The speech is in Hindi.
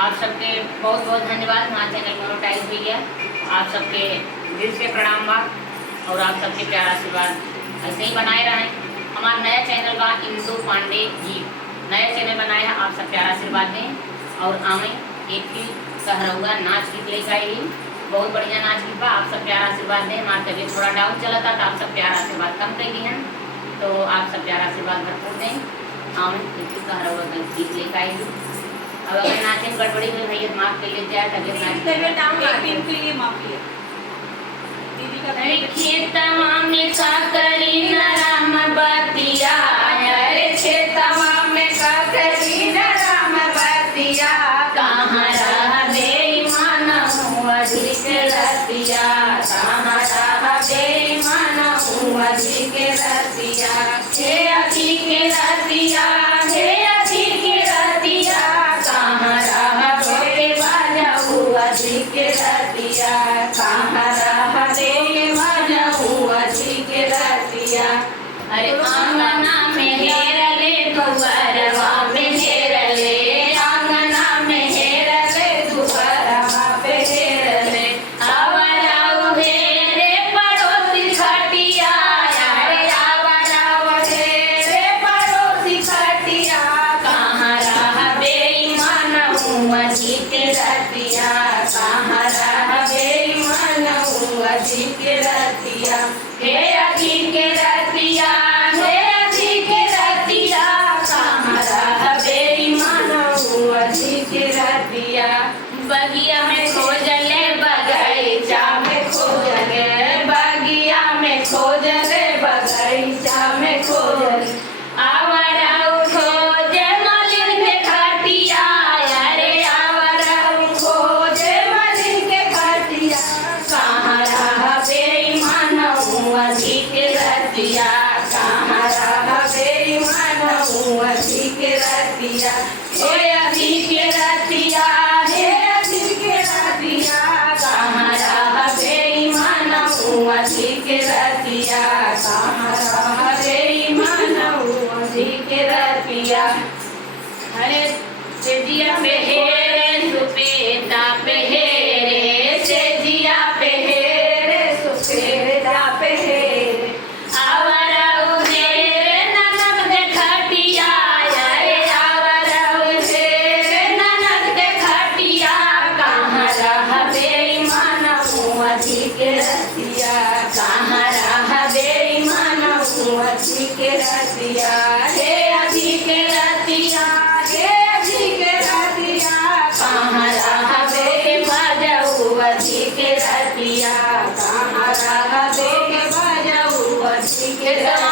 आप सबके बहुत बहुत धन्यवाद। हमारा चैनल मोनेटाइज हुई है। आप सबके दिल से प्रणाम बा और आप सबके प्यार आशीर्वाद ऐसे ही बनाए रहें। हमारा नया चैनल बा इंदु पांडे जी, नया चैनल बनाया है। आप सब प्यार आशीर्वाद दें और आवें एक ही सहरहुआ नाच गीत लेकर आई, बहुत बढ़िया नाच गीत बा। आप सब प्यार आशीर्वाद दें। हमारा तबीयत थोड़ा डाउन चला था तो आप सब प्यार आशीर्वाद कम कर दी हैं, तो आप सब प्यार आशीर्वाद भरपूर दें। आवें एक ही सहरहुआ गीत लेकर आई। अब अगर नाचे में गड़बड़ी में भैया माफ कर लेते हैं, तबीयत डाउन एक दिन के लिए माफी है दीदी का। खेतवा में का करी नरम बतिया, अरे खेतवा में का करी नरम बतिया, कहाँ रह बेईमान हुआ अधिक रतिया, कहाँ रह बेईमान हुआ अधिक रतिया, हे अधिक रतिया, हे अधिक रतिया, कहाँ रह धोखे बाजा हुआ अधिक रतिया, कहाँ रह धोखे बाजा हुआ अधिक रतिया। अरे आंगना में हेरले दुआरवा में हेरले, आंगना में हेरले दुआरवा पे हेरले, आवारा हेरे पड़ोसी खटिया, अरे आवारा हेरे पड़ोसी खटिया, कहाँ रह बेईमान हुआ अधिक रतिया, कहाँ रह बेईमान हुआ अधिक रतिया, हे अधिक रतिया, हे अधिक रतिया, कहाँ रह बेईमान हुआ अधिक रतिया। बगिया में खोजले बगीचा में खोजले, बगिया में खोजले बगीचा में खोजले, आवारा खोजे मालिन के खटिया, अरे आवारा खोजे मालिन के खटिया, कहाँ रह बेईमान हुआ अधिक रतिया, कहाँ रह बेईमान हुआ अधिक रतिया, हे अधिक रतिया, हे अधिक रतिया, कहाँ रह बेईमान हुआ अधिक रतिया, कहाँ रह बेईमान हुआ अधिक रतिया। अरे सेजिया पे हेरे सुपेटा पे हेरे, सेजिया पे हेरे सुपेटा पे हेरे, आवारा उहेरे ननद दे खटिया, अरे आवारा उहेरे ननद दे खटिया, कहाँ रह बेईमान हुआ अधिक रतिया, कहाँ रह बेईमान हुआ अधिक रतिया, हे अधिक रतिया, हे अधिक रतिया, कहाँ रह बेबाजा हुआ अधिक रतिया, कहाँ रह बेबाजा हुआ अधिक रतिया।